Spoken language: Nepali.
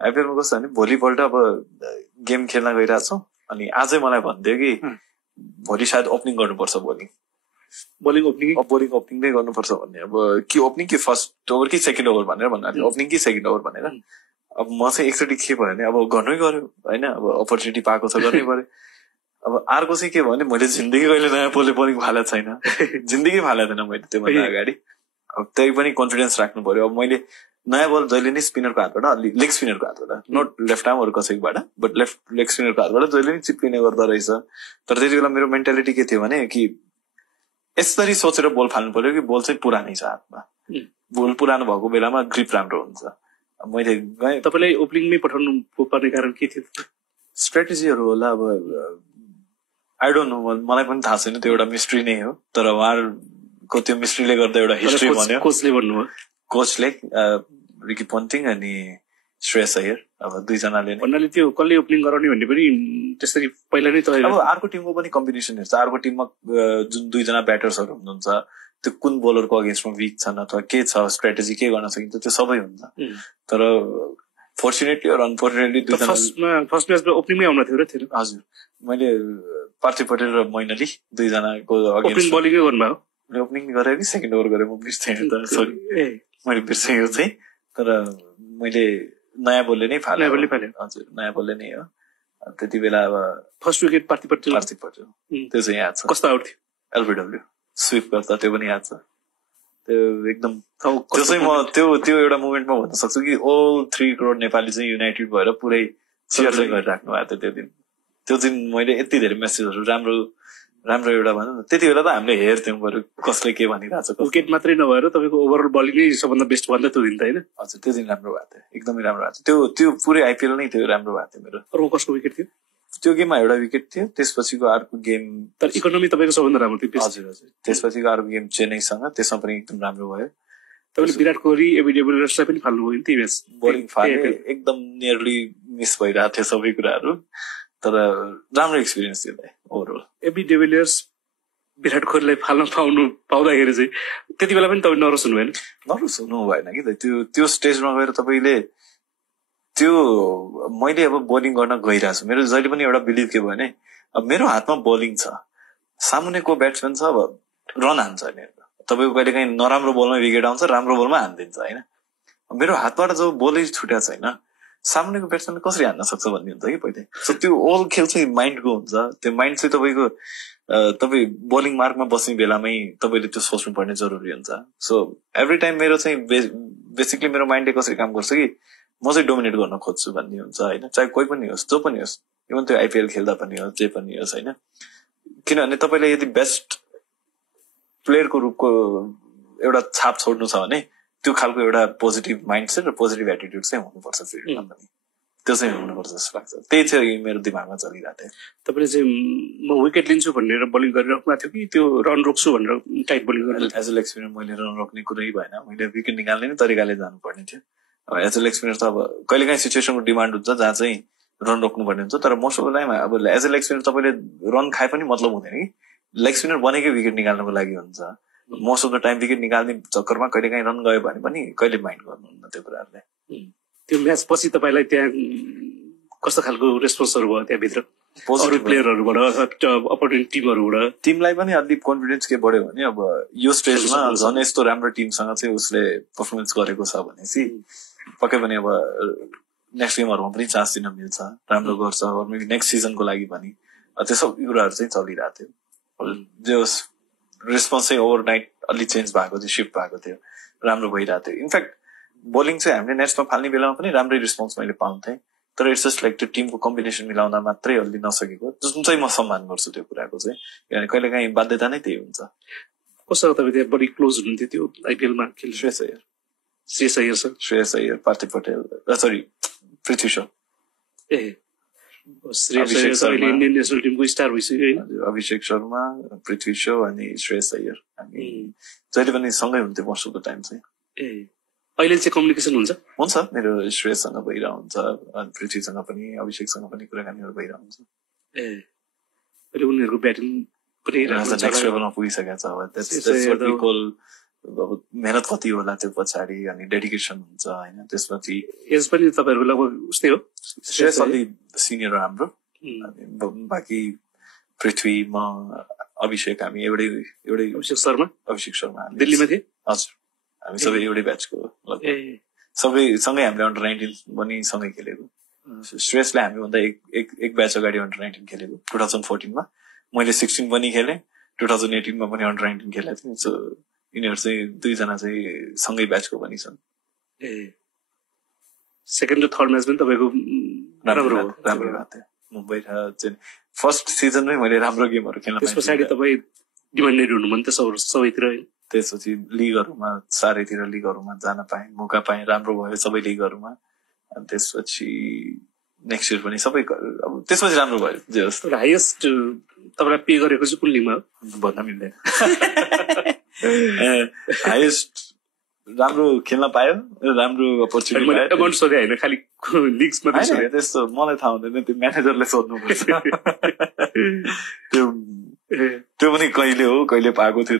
आइपिएलमा कस्तो भने भोलिपल्ट अब गेम खेल्न गइरहेछौँ अनि आजै मलाई भनिदियो कि भोलि सायद ओपनिङ गर्नुपर्छ बोलिङ ओपनिङ नै गर्नुपर्छ भन्ने अब कि ओपनिङ कि फर्स्ट ओभर कि सेकेन्ड ओभर भनेर भन्नाले ओपनिङ कि सेकेन्ड ओभर भनेर अब म चाहिँ एकचोटि के भयो भने अब गर्नै गर्यो होइन अब अपर्च्युनिटी पाएको छ गर्नै पर्यो अब अर्को चाहिँ के भयो भने मैले जिन्दगी कहिले नयाँ बोलिङ फालेको छैन जिन्दगी फालेको थिएन मैले त्योभन्दा अगाडि अब त्यही पनि कन्फिडेन्स राख्नु पर्यो अब मैले नयाँ बल जहिले नै स्पिनरको हातबाट अलि लेग स्पिनरको हातबाट नट लेफ्ट आर्महरू कसैबाट बट लेग स्पिनरको हातबाट जहिले पनि चिप्लिने गर्दो रहेछ तर त्यति बेला मेरो मेन्टालिटी के थियो भने कि यसरी सोचेर बल फाल्नु पर्यो कि बल चाहिँ पुरानै छ हातमा बल पुरानो भएको बेलामा ग्रिप राम्रो हुन्छ मैले गएँ तपाईँलाई ओपनिङमै पठाउनु पर्ने कारण के थियो स्ट्राटेजीहरू होला अब आई डोन्ट नो मलाई पनि थाहा छैन त्यो एउटा मिस्ट्री नै हो तर उहाँको त्यो मिस्ट्रीले गर्दा एउटा हिस्ट्री भन्यो कोचले भन्नुभयो कोचले रिकी पोन्टिङ अनि श्रेयस अय्यर अब दुईजनाले भन्नाले त्यो कसले ओपनिङ गराउने भन्ने पनि त्यसरी पहिला नै त अब अर्को टिमको पनि कम्बिनेसन हेर्छ अर्को टिममा जुन दुईजना ब्याटर्सहरू हुनुहुन्छ त्यो कुन बोलरको अगेन्स्टमा विक छन् अथवा के छ स्ट्राटेजी के गर्न सकिन्छ त्यो सबै हुन्छ तर फर्चुनेटली र अनफर्चुनेटली फर्स्ट म्याचमा ओपनिङमै आउन थियो र थिएन हजुर मैले पार्थिव पटेल र मैनाली दुईजनाको ओपनिङ बोलिङै गर्नुभयो ओपनिङ गरेँ कि सेकेन्ड ओभर गरेँ म बिर्सेँ त सरी मैले बिर्सेँ यो चाहिँ तर मैले नयाँ बोलले नै फाले हजुर नयाँ बोलले नै हो त्यति बेला अब फर्स्ट विकेट पार्थिव पटेल त्यो चाहिँ याद छ कस्तो आउट थियो एलबिडब्ल्यू स्विप गर्दा त्यो पनि याद छ त्यो एकदम त्यो चाहिँ म त्यो एउटा मोमेन्टमा भन्न सक्छु कि ऑल 3 करोड नेपाली चाहिँ युनाइटेड भएर पुरै चियर चाहिँ गरिराख्नु भएको थियो त्यो दिन मैले यति धेरै मेसेजहरू राम्रो एउटा भनौँ न त्यति बेला त हामीले हेर्थ्यौँ बरु कसले के भनिरहेको छ विकेट मात्रै नभएर तपाईँको ओभरअल बलिङै सबभन्दा बेस्ट भन्दा त्यो दिन त होइन हजुर त्यो दिन राम्रो भएको थियो एकदमै राम्रो भएको थियो त्यो पुरै आइपिएल नै त्यो राम्रो भएको थियो मेरो अर्को कसको विकेट थियो त्यो गेममा एउटा विकेट थियो त्यसपछिको अर्को गेम तर इकोनोमी तपाईँको सबभन्दा राम्रो थियो हजुर त्यसपछिको अर्को गेम चेन्नईसँग त्यसमा पनि एकदम राम्रो भयो तपाईँले विराट कोहली एबी डिभिलियर्सलाई पनि फाल्नुभयो नि त्यही म्याच बोलिङ फाले एकदम नियरली मिस भइरहेको थियो सबै कुराहरू तर राम्रो एक्सपिरियन्स थियो ओभरअल एबी डिभिलियर्स विराट कोहलीलाई फाल्न पाउँदाखेरि चाहिँ त्यति बेला पनि तपाईँ नर्भस हुनु भएन नर्भस हुनु भएन कि त्यो स्टेजमा गएर तपाईँले त्यो मैले अब बोलिङ गर्न गइरहेको छु मेरो जहिले पनि एउटा बिलिभ के भयो भने अब मेरो हातमा बोलिङ छ सामुन्ने को ब्याट्सम्यान छ अब रन हान्छ नि तपाईँको कहिले काहीँ नराम्रो बलमा विकेट आउँछ राम्रो बलमा हानिदिन्छ होइन मेरो हातबाट जो बोलै छुट्या छैन सामुन्नेको ब्याट्सम्यानले कसरी हान्न सक्छ भन्ने हुन्छ कि पहिले सो त्यो ओल खेल चाहिँ माइन्डको हुन्छ त्यो माइन्ड चाहिँ तपाईँको तपाईँ बोलिङ मार्कमा बस्ने बेलामै तपाईँले त्यो सोच्नु पर्ने जरुरी हुन्छ सो एभ्री टाइम मेरो चाहिँ बेसिकली मेरो माइन्डले कसरी काम गर्छ कि म चाहिँ डोमिनेट गर्न खोज्छु भन्ने हुन्छ होइन चाहे कोही पनि होस् जो पनि होस् इभन त्यो आइपिएल खेल्दा पनि होस् जे पनि होस् होइन किनभने तपाईँले यदि बेस्ट प्लेयरको रूपको एउटा छाप छोड्नु छ भने त्यो खालको एउटा पोजिटिभ माइन्डसेट र पोजिटिभ एटिट्युड चाहिँ हुनुपर्छ फिल्डमा पनि त्यो चाहिँ हुनुपर्छ जस्तो लाग्छ त्यही चाहिँ मेरो दिमागमा चलिरहेको थियो तपाईँले चाहिँ म विकेट लिन्छु भनेर बोलिङ गरिराख्नु भएको थियो कि त्यो रन रोक्छु भनेर टाइप बोलिङ गर्नु एज अ लेग स्पिनर मैले रन रोक्ने कुरै भएन मैले विकेट निकाल्ने नै तरिकाले जानुपर्ने थियो अब एज अ लेग स्पिनर त अब कहिलेकाहीँ सिचुएसनको डिमान्ड हुन्छ जहाँ चाहिँ रन रोक्नुपर्ने हुन्छ तर मोस्ट अफ द टाइम अब एज अ लेग स्पिनर तपाईँले रन खाए पनि मतलब हुँदैन कि लेग स्पिनर बनेकै विकेट निकाल्नको लागि हुन्छ most of the time wicket निकाल्ने चक्करमा कहिले काहीँ रन गयो भने पनि कहिले माइन्ड गर्नुहुन्न त्यो कुराहरूले त्यो म्याच पछि तपाईँलाई त्यहाँ कस्तो खालको रेस्पोन्सहरू भयो त्यहाँभित्र पोजिटिभ प्लेयरहरूबाट अपोनेन्ट टिमहरूबाट टिमलाई पनि अलिक कन्फिडेन्स के बढ्यो भने अब यो स्टेजमा झन् यस्तो राम्रो टिमसँग चाहिँ उसले पर्फर्मेन्स गरेको छ भनेपछि पक्कै पनि अब नेक्स्ट गेमहरूमा पनि चान्स दिन मिल्छ राम्रो गर्छ मेबी नेक्स्ट सिजनको लागि पनि त्यो सबै कुराहरू चाहिँ चलिरहेको थियो जो रेस्पोन्स चाहिँ ओभरनाइट अलिक चेन्ज भएको थियो शिफ्ट भएको थियो राम्रो भइरहेको थियो इनफ्याक्ट बोलिङ चाहिँ हामीले नेट्समा फाल्ने बेलामा पनि राम्रै रेस्पोन्स मैले पाउँथेँ तर इट्स जस्ट लाइक त्यो टिमको कम्बिनेसन मिलाउँदा मात्रै अलि नसकेको जुन चाहिँ म सम्मान गर्छु त्यो कुराको चाहिँ किनभने कहिले काहीँ बाध्यता नै त्यही हुन्छ कस्तो तपाईँ त्यहाँ बढी क्लोज हुनुहुन्थ्यो त्यो आइपिएलमा श्रेयस अय्यर पार्थिव Patel sorry Prithvi Shaw Indian national टिमको स्टार भइसक्यो अभिषेक शर्मा पृथ्वी शॉ अनि श्रेयस अय्यर हामी जहिले पनि सँगै हुन्थ्यो मोस्ट अफ द टाइम चाहिँ अहिले चाहिँ कम्युनिकेसन हुन्छ मेरो श्रेयससँग भइरहेको हुन्छ पृथ्वीसँग पनि अभिषेकसँग पनि कुराकानीहरू भइरहेको हुन्छ अहिले उनीहरूको ब्याटिङ पनि नेक्स्ट लेभलमा पुगिसकेको छ अब अब मेहनत कति होला त्यो पछाडि अनि डेडिकेसन हुन्छ होइन त्यसपछि एज पनि तपाईँहरूको लगभग उस्तै हो श्रेयस अलि सिनियर हाम्रो बाँकी पृथ्वी म अभिषेक हामी एउटै अभिषेक शर्मा दिल्लीमा थिए हजुर हामी सबै एउटै ब्याचको सबै सँगै हामीले अन्डर 19 पनि सँगै खेलेको श्रेयसले हामीभन्दा एक ब्याच अगाडि अन्डर 19 खेलेको 2014 मा मैले 16 पनि खेलेँ 2018 मा पनि अन्डर 19 खेलेको थिएँ सो यिनीहरू चाहिँ दुईजना चाहिँ सँगै ब्याचको पनि छन् सेकेन्ड र थर्ड म्याच पनि तपाईँको राम्रो भएको थियो मुम्बई चाहिँ फर्स्ट सिजनमै मैले राम्रो गेमहरू खेल्न त्यस पछाडि तपाईँ डिमान्डेड हुनुभयो नि त सबैतिर त्यसपछि लिगहरूमा चारैतिर लिगहरूमा जान पाएँ मौका पाएँ राम्रो भयो सबै लिगहरूमा अनि त्यसपछि नेक्स्ट इयर पनि सबै अब त्यसपछि राम्रो भयो जे जस्तो हाइएस्ट तपाईँलाई पे गरेको चाहिँ कुन लिगमा भन्न मिल्दैन हाइएस्ट राम्रो खेल्न पायो राम्रो अपर्च्युनिटी सोधे होइन खालि लिग्स मात्रै सोधे त्यस्तो मलाई थाहा हुँदैन त्यो म्यानेजरले सोध्नुपर्छ त्यो पनि कहिले हो कहिले पाएको थियो